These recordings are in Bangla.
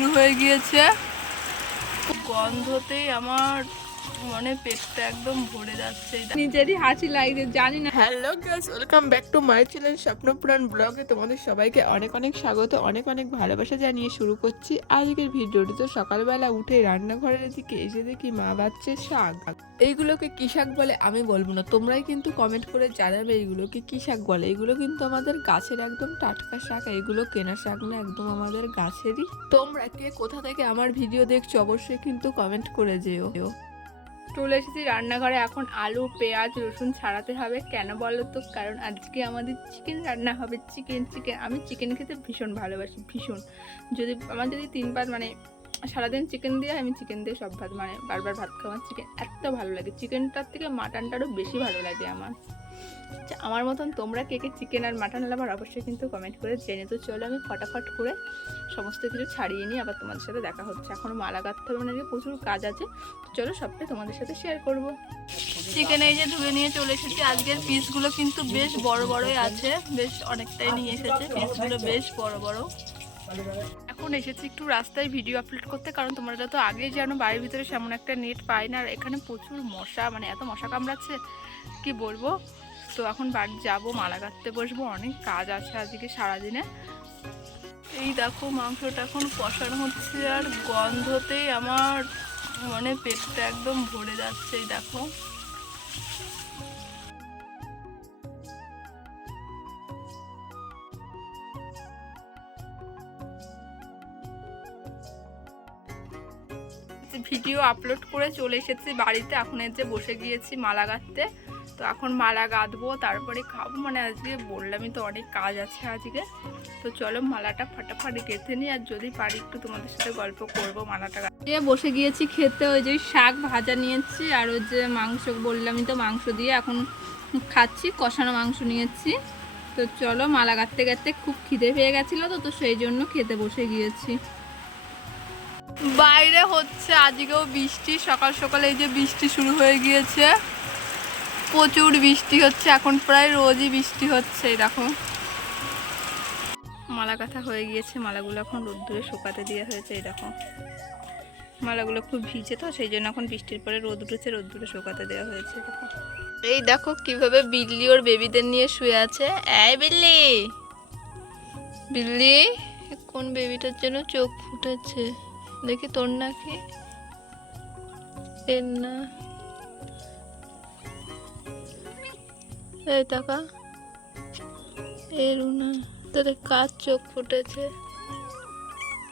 শুরু হয়ে গিয়েছে। গন্ধতেই আমার মনে পেটটা একদম ভরে যাচ্ছে। নিজেরই হাসি লাগছে জানি না। Hello guys welcome back to my channel Swapnapuran ব্লগে তোমাদের সবাইকে অনেক অনেক স্বাগত অনেক অনেক ভালোবাসা জানিয়ে শুরু করছি আজকের ভিডিওটি। তো সকালবেলা উঠে রান্নাঘরের দিকে এসে দেখি মা বাচ্ছে শাক। এইগুলোকে কি শাক বলে আমি বলব না তোমরাই কিন্তু কমেন্ট করে জানাবে এইগুলোকে কি শাক বলে। এগুলো কিন্তু আমাদের গাছের একদম টাটকা শাক এগুলো কেনা শাক না একদম আমাদের গাছেরই। তোমরা কে কোথা থেকে আমার ভিডিও দেখছ অবশ্যই কিন্তু কমেন্ট করে যেও। চলে এসেছি রান্নাঘরে। এখন আলু, পেঁয়াজ, রসুন ছাড়াতে হবে। কেন বলো তো? কারণ আজকে আমাদের চিকেন রান্না হবে। চিকেন চিকেন আমি চিকেন খেতে ভীষণ ভালোবাসি, ভীষণ। যদি আমার যদি তিনবার মানে সারাদিন চিকেন দিয়ে আমি চিকেন দিয়ে সব ভাত মানে বারবার ভাত খাওয়া চিকেন এত ভালো লাগে। চিকেনটার থেকে মাটনটারও বেশি ভালো লাগে আমার। আচ্ছা, আমার মতন তোমরা কে কে চিকেন আর মাটন লাভার অবশ্যই কিন্তু কমেন্ট করে জেনে তো চলো আমি ফটাফট করে সমস্ত কিছু ছাড়িয়ে নিয়ে আবার তোমাদের সাথে দেখা হচ্ছে। এখন মালা গাঁথতে হবে মানে প্রচুর কাজ আছে। চলো সবটাই তোমাদের সাথে শেয়ার করব। চিকেন এই যে ধুয়ে নিয়ে চলে এসেছি। আজকের পিসগুলো কিন্তু বেশ বড় বড়ই আছে বেশ অনেকটাই নিয়ে এসেছে। পিসগুলো বেশ বড় বড়। এখন এসেছি একটু রাস্তায় ভিডিও আপলোড করতে, কারণ তোমরা তো আগে জানো বাড়ির ভিতরে সেমন একটা নেট পাই না, আর এখানে প্রচুর মশা মানে এত মশা কামড়াচ্ছে, কি বলব? তো এখন বাড়ি যাব, মালা কাটতে বসবো, অনেক কাজ আছে আজকে সারাদিনে। এই দেখো, মাংসটা এখন কষানো হচ্ছে, আর গন্ধতেই আমার মানে পেটটা একদম ভরে যাচ্ছে, এই দেখো। ভিডিও আপলোড করে চলে এসেছি বাড়িতে। এখন যে বসে গিয়েছি মালা গাঁথতে। তো এখন মালা গাঁথবো, তারপরে খাব। মানে আজকে বললামই তো অনেক কাজ আছে আজকে। তো চলো মালাটা ফাটাফাট গেঁথে নিই, আর যদি পারি একটু তোমাদের সাথে গল্প করব মালাটা দিয়ে বসে গিয়েছি খেতে। ওই যে শাক ভাজা নিয়েছি, আর ওই যে মাংস, বললামই তো মাংস দিয়ে এখন খাচ্ছি, কষানো মাংস নিয়েছি। তো চলো মালা গাঁথতে গাঁথতে খুব খিদে পেয়ে গেছিল তো তো সেই জন্য খেতে বসে গিয়েছি। বাইরে হচ্ছে, আজকেও বৃষ্টি, সকাল সকালে এই যে বৃষ্টি শুরু হয়ে গিয়েছে। প্রচুর বৃষ্টি হচ্ছে, এখন প্রায় রোজই বৃষ্টি হচ্ছে দেখো। মালা কাঁথা হয়ে গিয়েছে, মালাগুলো এখন রোদ্দুরে শুকাতে দেওয়া হয়েছে, এই মালাগুলো খুব ভিজে তো, সেই জন্য এখন বৃষ্টির পরে রোদ উঠেছে, রোদ্দুরে শুকাতে দেওয়া হয়েছে, এই দেখো। কীভাবে বিল্লি ওর বেবিদের নিয়ে শুয়ে আছে। এই বিল্লি! বিল্লি, কোন বেবিটার জন্য চোখ ফুটেছে? দেখি তোর নাকি? এর না। এই টাকা। এর না। তোদের কাজ চোখ ফুটেছে?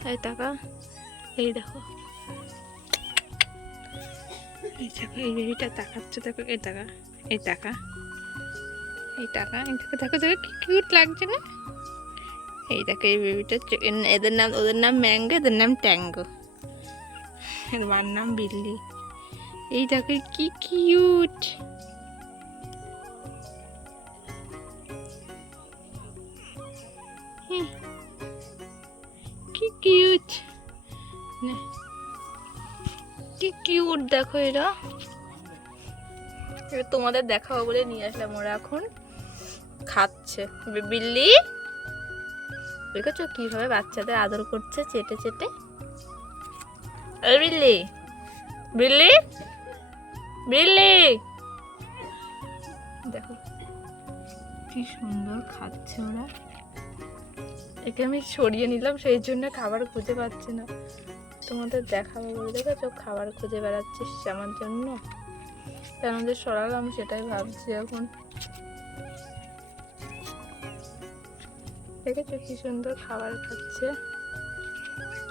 এই টাকা। এই দেখো। এই দেখো, এই বেবিটা তাকাচ্ছে দেখো, এই টাকা। এই টাকা। এই টাকা। এই দেখো দেখো দেখো, কি কিউট লাগছে না? এই দেখো, এই বেবিটা এদের নাম ওদের নাম ম্যাঙ্গো, এদের নাম ট্যাঙ্গো। মার নাম বিল্লি। এই দেখো কি কিউট। কি কিউট। কি কিউট দেখো এরা। তোমাদের দেখাবো বলে নিয়ে আসলাম ওরা এখন। খাচ্ছে। বিল্লি। দেখেছ কীভাবে বাচ্চাদের আদর করছে চেটে চেটে? বিল্লি বিল্লি বিল্লি দেখো, কি সুন্দর খাচ্ছে ওরা। একে আমি সরিয়ে নিলাম, সেই জন্য খাবার খুঁজে পাচ্ছি না। তোমাদের দেখাবো বলে দেখেছ খাবার খুঁজে বেড়াচ্ছিস আমার জন্য। কেন যে সরালাম সেটাই ভাবছি এখন। দেখেছ কি সুন্দর খাবার খাচ্ছে।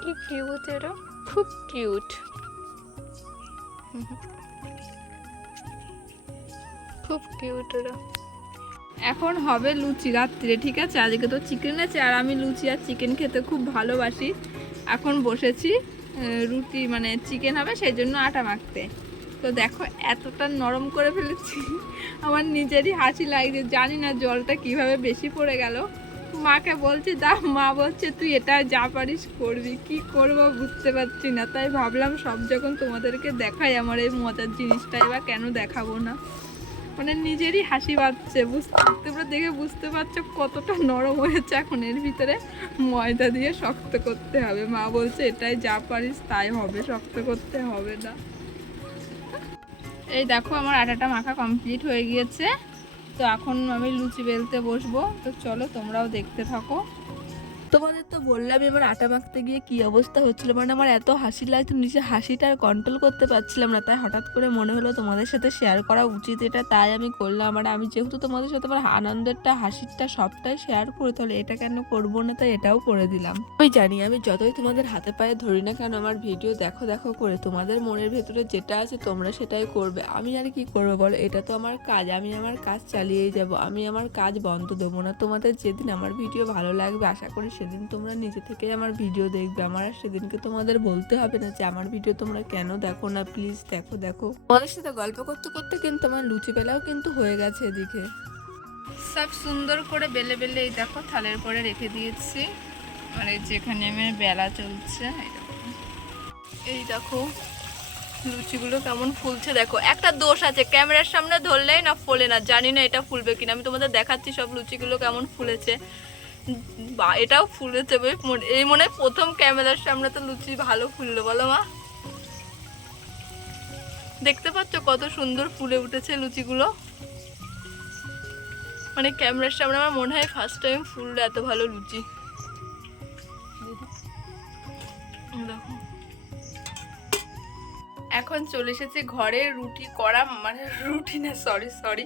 কি কিউট এরা। খুব কিউট। খুব কিউট এরা এখন হবে লুচি রাত্রে ঠিক আছে? আজকে তো চিকেন আছে, আর আমি লুচি আর চিকেন খেতে খুব ভালোবাসি। এখন বসেছি রুটি মানে চিকেন হবে, সেই জন্য আটা মাখতে। তো দেখো, এতটা নরম করে ফেলেছি, আমার নিজেরই হাসি লাগছে, জানি না জলটা কীভাবে বেশি পড়ে গেল। মাকে বলছি, দা, মা বলছে তুই এটা যা পারিস করবি। কি করব বুঝতে পারছি না। তাই ভাবলাম সব যখন তোমাদেরকে দেখাই আমার এই মজার জিনিসটাই বা কেন দেখাবো না? মানে নিজেরই হাসি পাচ্ছে বুঝতে তোমরা দেখে বুঝতে পারছ কতটা নরম হয়েছে এখন। এর ভিতরে ময়দা দিয়ে শক্ত করতে হবে। মা বলছে, এটাই যা পারিস তাই হবে, শক্ত করতে হবে না। এই দেখো আমার আটাটা মাখা কমপ্লিট হয়ে গিয়েছে। তো এখন আমি লুচি বেলতে বসবো। তো চলো তোমরাও দেখতে থাকো। তোমাদের তো বললাম এবার আটা মাখতে গিয়ে কি অবস্থা হচ্ছিল। মানে আমার এত হাসি লাগতো নিজে হাসিটা আর কন্ট্রোল করতে পারছিলাম না। তাই হঠাৎ করে মনে হলো তোমাদের সাথে শেয়ার করা উচিত, এটা তাই আমি করলাম। আর আমি যেহেতু তোমাদের সাথে আমার আনন্দেরটা, হাসিটা সবটাই শেয়ার করি, তাহলে এটা কেন করব না? তাই এটাও করে দিলাম। আমি জানি, আমি যতই তোমাদের হাতে পায়ে ধরি না কেন, আমার ভিডিও দেখো দেখো করে তোমাদের মনের ভেতরে যেটা আছে তোমরা সেটাই করবে। আমি আর কি করব বলো? এটা তো আমার কাজ, আমি আমার কাজ চালিয়েই যাব, আমি আমার কাজ বন্ধ দেবো না। তোমাদের যেদিন আমার ভিডিও ভালো লাগবে, আশা করি সেদিন তোমরা নিজে থেকেই আমার ভিডিও দেখবে। আমার আর সেদিনকে তোমাদের বলতে হবে না যে আমার ভিডিও তোমরা কেন দেখো না প্লিজ দেখো দেখো। তোমাদের সাথে গল্প করতে করতে কিন্তু আমার লুচি বেলাও কিন্তু হয়ে গেছে এদিকে। সব সুন্দর করে বেলে বেলে এই দেখো থালের পরে রেখে দিয়েছি। আর এই যেখানে আমার বেলা চলছে। এই দেখো, লুচিগুলো কেমন ফুলছে দেখো। একটা দোষ আছে, ক্যামেরার সামনে ধরলেই না ফোলে না, জানি না এটা ফুলবে কিনা। আমি তোমাদের দেখাচ্ছি সব লুচিগুলো কেমন ফুলেছে। বা, এটাও ফুলেছে বেশ এই মনে হয় প্রথম ক্যামেরার সামনে তো লুচি ভালো ফুললো, বলো মা। দেখতে পাচ্ছ কত সুন্দর ফুলে উঠেছে লুচিগুলো? মানে ক্যামেরার সামনে আমার মনে হয় ফার্স্ট টাইম ফুললো এত ভালো লুচি। এখন চলে এসেছে ঘরে রুটি করা মানে রুটি না সরি সরি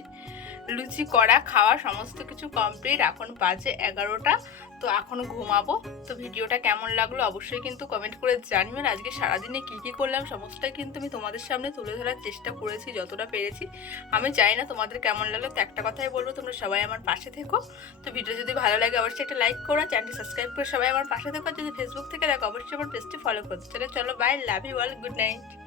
লুচি করা খাওয়া, সমস্ত কিছু কমপ্লিট এখন বাজে এগারোটা, তো এখন ঘুমাবো। তো ভিডিওটা কেমন লাগল অবশ্যই কিন্তু কমেন্ট করে জানবেন আজকে সারাদিনে কী কী করলাম সমস্তটাই কিন্তু আমি তোমাদের সামনে তুলে ধরার চেষ্টা করেছি, যতটা পেরেছি। আমি চাই না তোমাদের কেমন লাগল, তো একটা কথাই বলব, তোমরা সবাই আমার পাশে থেকো। তো ভিডিও যদি ভালো লাগে অবশ্যই একটা লাইক করো চ্যানেলটি সাবস্ক্রাইব করে সবাই আমার পাশে থেকো। যদি ফেসবুক থেকে দেখো, অবশ্যই আমার পেজটি ফলো করতে। চলো চলো bye love you all good night